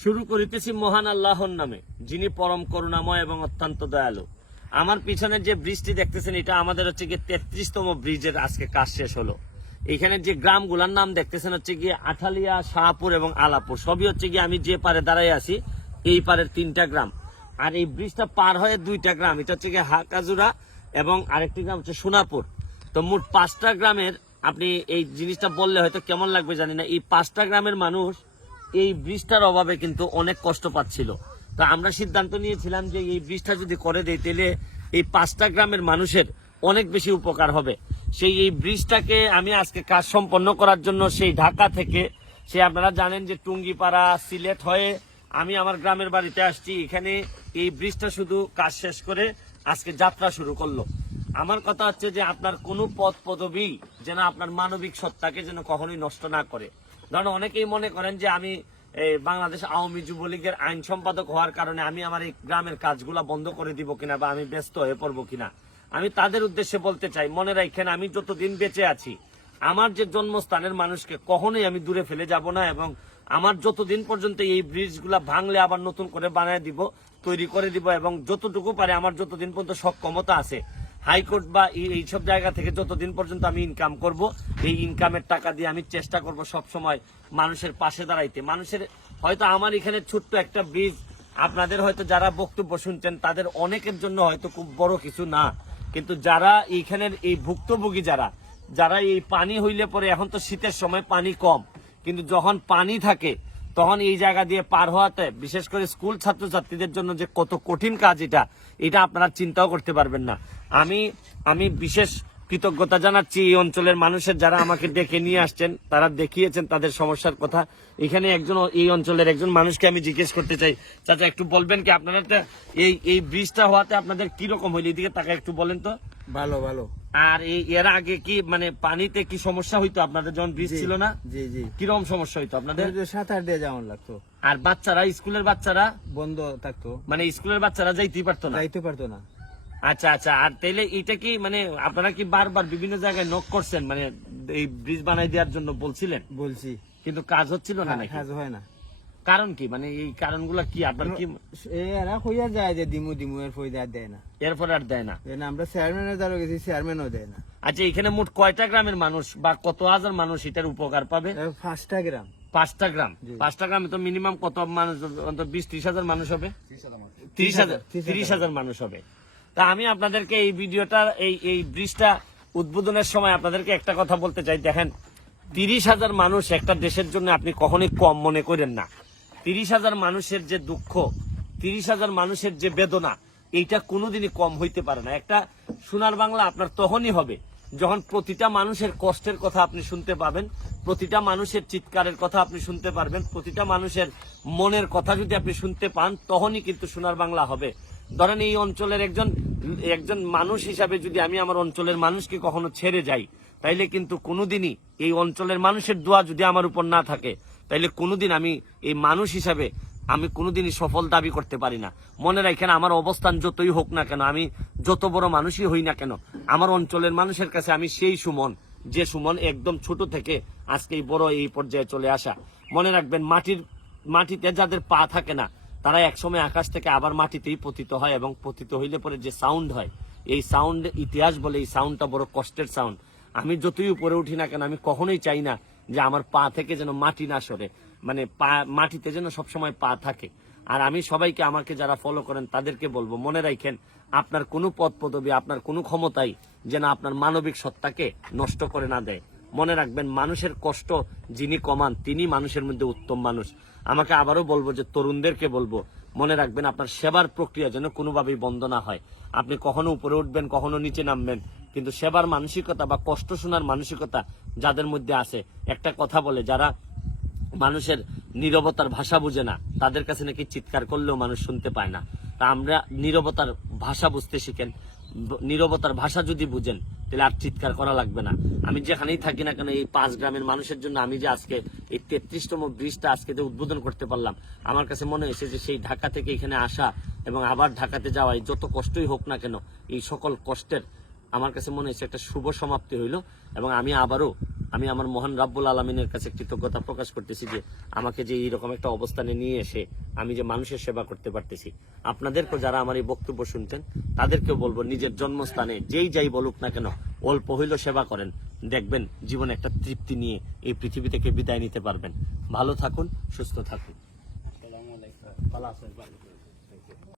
শুরু করিতেছি মহান আল্লাহর নামে, যিনি পরম করুণাময় এবং অত্যন্ত দয়ালু। আমার পিছনে যে ব্রিজটি দেখতেছেন, এটা আমাদের হচ্ছে গিয়ে তেত্রিশতম ব্রিজের আজকে কাজ শেষ হলো। এখানে যে গ্রামগুলোর নাম দেখতেছেন হচ্ছে গিয়ে আঠালিয়া, শাহপুর এবং আলাপুর। সবই হচ্ছে গিয়ে আমি যে পারে দাঁড়াই আছি, এই পারের তিনটা গ্রাম। আর এই ব্রিজটা পার হয়ে দুইটা গ্রাম, এটা হচ্ছে গিয়ে হাকাজুরা এবং আরেকটি গ্রাম হচ্ছে সোনাপুর। তো মোট পাঁচটা গ্রামের, আপনি এই জিনিসটা বললে হয়তো কেমন লাগবে জানি না, এই পাঁচটা গ্রামের মানুষ এই ব্রিজটার অভাবে কিন্তু অনেক কষ্ট পাচ্ছিল। তা আমরা সিদ্ধান্ত নিয়েছিলাম যে এই ব্রিজটা যদি করে দেয় তাহলে এই পাঁচটা গ্রামের মানুষের অনেক বেশি উপকার হবে। সেই এই ব্রিজটাকে আমি আজকে কাজ সম্পন্ন করার জন্য সেই ঢাকা থেকে, সে আপনারা জানেন যে টুঙ্গিপাড়া, সিলেট হয়ে আমি আমার গ্রামের বাড়িতে আসছি। এখানে এই ব্রিজটা শুধু কাজ শেষ করে আজকে যাত্রা শুরু করল। আমার কথা হচ্ছে যে আপনার কোনো পদ পদবি যেন আপনার মানবিক সত্তাকে যেন কখনোই নষ্ট না করে। ধরুন, অনেকেই মনে করেন যে আমি এই বাংলাদেশ আওয়ামী যুবলীগের আইন সম্পাদক হওয়ার কারণে আমি আমার এই গ্রামের কাজগুলা বন্ধ করে দিব কিনা বা আমি ব্যস্ত হয়ে পড়ব কিনা। আমি তাদের উদ্দেশ্যে বলতে চাই, মনে রাখেন, আমি যতদিন বেঁচে আছি, আমার যে জন্মস্থানের মানুষকে কখনোই আমি দূরে ফেলে যাব না এবং আমার যতদিন পর্যন্ত এই ব্রিজগুলা ভাঙলে আবার নতুন করে বানায় দিব, তৈরি করে দিব এবং যতটুকু পারে, আমার যতদিন পর্যন্ত সক্ষমতা আছে হাইকোর্ট বা এই- এইসব জায়গা থেকে যতদিন পর্যন্ত আমি ইনকাম করব, এই ইনকামের টাকা দিয়ে আমি চেষ্টা করব সব সময় মানুষের পাশে দাঁড়াইতে। মানুষের হয়তো আমার এখানে ছোট্ট একটা ব্রিজ আপনাদের হয়তো যারা বক্তব্য শুনছেন, তাদের অনেকের জন্য হয়তো খুব বড় কিছু না। কিন্তু যারা এইখানের এই ভুক্তভোগী যারা যারা এই পানি হইলে পরে এখন তো শীতের সময় পানি কম, কিন্তু যখন পানি থাকে তখন এই জায়গা দিয়ে পার হওয়াতে, বিশেষ করে স্কুল ছাত্রছাত্রীদের জন্য যে কত কঠিন কাজ এটা এটা আপনারা চিন্তাও করতে পারবেন না। আমি আমি বিশেষ কৃতজ্ঞতা জানাচ্ছি এই অঞ্চলের মানুষের যারা আমাকে ডেকে নিয়ে আসছেন, তারা দেখিয়েছেন তাদের সমস্যার কথা। এখানে একজন, এই অঞ্চলের একজন মানুষকে আমি জিজ্ঞেস করতে চাই। চাচা, একটু বলবেন কি আপনারা এই এই ব্রিজটা হওয়াতে আপনাদের কি রকম হইল? এদিকে তাকে একটু বলেন তো। ভালো ভালো। আর এর আগে কি মানে পানিতে কি সমস্যা হইতো? আপনাদের যখন ব্রিজ ছিল না? জি জি। কীরকম সমস্যা হইতো আপনাদের? যে সাঁতার দিয়ে যেমন লাগতো। আর বাচ্চারা স্কুলের বাচ্চারা? বন্ধ থাকতো। মানে স্কুলের বাচ্চারা যাইতেই পারতো না? যাইতে পারতো না। আচ্ছা আচ্ছা আর তাইলে এটা কি মানে আপনারা কি বারবার বিভিন্ন জায়গায় নক করছেন? মানে এই ব্রিজ বানাই দেওয়ার জন্য বলছিলেন? বলছি। কিন্তু কাজ হচ্ছিল না কাজ হয় না। কারণ কি? মানে এই কারণগুলো কি? আপনার কি এরা কইয়া যায় যে দিমু দিমু এর ফয়দা দেয় না। এরপরে আর দেয় না। এর আমরা চেয়ারম্যানের দ্বারা গেছি চেয়ারম্যানও দেয় না। আচ্ছা এখানে মোট কয়টা গ্রামের মানুষ বা কত হাজার মানুষ এটার উপকার পাবে? পাঁচটা গ্রাম। পাঁচটা গ্রাম। পাঁচটা গ্রামে তো মিনিমাম কত মানুষ অন্তত বিশ ত্রিশ হাজার মানুষ হবে? ত্রিশ হাজার তিরিশ হাজার মানুষ হবে। তা আমি আপনাদেরকে এই ভিডিওটা এই এই ব্রিজটা উদ্বোধনের সময় আপনাদেরকে একটা কথা বলতে চাই। দেখেন তিরিশ হাজার মানুষ একটা দেশের জন্য আপনি কখনোই কম মনে করেন না। তিরিশ হাজার মানুষের যে দুঃখ, তিরিশ হাজার মানুষের যে বেদনা, এইটা কোনোদিনই কম হইতে পারে না। একটা সোনার বাংলা আপনার তখনই হবে যখন প্রতিটা মানুষের কষ্টের কথা আপনি শুনতে পাবেন, প্রতিটা মানুষের চিৎকারের কথা আপনি শুনতে পারবেন, প্রতিটা মানুষের মনের কথা যদি আপনি শুনতে পান, তখনই কিন্তু সোনার বাংলা হবে। ধরেন এই অঞ্চলের একজন একজন মানুষ হিসাবে যদি আমি আমার অঞ্চলের মানুষকে কখনো ছেড়ে যাই, তাইলে কিন্তু কোনোদিনই এই অঞ্চলের মানুষের দোয়া যদি আমার উপর না থাকে। তাইলে কোনোদিন আমি এই মানুষ হিসাবে আমি কোনোদিনই সফল দাবি করতে পারি না। মনে রাখেন আমার অবস্থান যতই হোক না কেন, আমি যত বড় মানুষই হই না কেন, আমার অঞ্চলের মানুষের কাছে আমি সেই সুমন, যে সুমন একদম ছোট থেকে আজকে বড় এই পর্যায়ে চলে আসা। মনে রাখবেন মাটির, মাটিতে যাদের পা থাকে না, তারা একসময় আকাশ থেকে আবার মাটিতেই পতিত হয় এবং পতিত হইলে পরে যে সাউন্ড হয়, এই সাউন্ড ইতিহাস বলে এই সাউন্ডটা বড় কষ্টের সাউন্ড আমি যতই উপরে উঠি না কেন, আমি কখনোই চাই না যে আমার পা থেকে যেন মাটি না সরে। মানে পা, মাটিতে যেন সবসময় পা থাকে। আর আমি সবাইকে আমাকে যারা ফলো করেন, তাদেরকে বলব, মনে রাখেন, আপনার কোনো পদ পদবি, আপনার কোনো ক্ষমতাই যেন আপনার মানবিক সত্তাকে নষ্ট করে না দেয়। মনে রাখবেন, মানুষের কষ্ট যিনি কমান, তিনি মানুষের মধ্যে উত্তম মানুষ। আমাকে আবারও বলব যে, তরুণদেরকে বলব মনে রাখবেন, আপনার সেবার প্রক্রিয়া যেন কোনোভাবেই বন্ধ না হয়। আপনি কখনো উপরে উঠবেন, কখনো নিচে নামবেন, কিন্তু সেবার মানসিকতা বা কষ্ট শোনার মানসিকতা যাদের মধ্যে আছে, একটা কথা বলে, যারা মানুষের নীরবতার ভাষা বুঝে না, তাদের কাছে নাকি চিৎকার করলেও মানুষ শুনতে পায় না। তা আমরা নীরবতার ভাষা বুঝতে শিখেন। নীরবতার ভাষা যদি বুঝেন তাহলে আর চিৎকার করা লাগবে না। আমি যেখানেই থাকি না কেন, এই পাঁচ গ্রামের মানুষের জন্য আমি যে আজকে এই তেত্রিশতম ব্রিজটা আজকে যে উদ্বোধন করতে পারলাম, আমার কাছে মনে হয়েছে যে সেই ঢাকা থেকে এখানে আসা এবং আবার ঢাকাতে যাওয়া যত কষ্টই হোক না কেন, এই সকল কষ্টের আমার কাছে মনে হয়েছে একটা শুভ সমাপ্তি হইল এবং আমি আবারও আমি আমার মহান রাব্বুল আলমিনের কাছে কৃতজ্ঞতা প্রকাশ করতেছি যে আমাকে যে এইরকম একটা অবস্থানে নিয়ে এসে আমি যে মানুষের সেবা করতে পারতেছি। আপনাদেরকেও যারা আমার এই বক্তব্য শুনছেন তাদেরকেও বলব নিজের জন্মস্থানে যেই যাই বলুক না কেন, অল্প হইল সেবা করেন। দেখবেন জীবনে একটা তৃপ্তি নিয়ে এই পৃথিবী থেকে বিদায় নিতে পারবেন। ভালো থাকুন, সুস্থ থাকুন।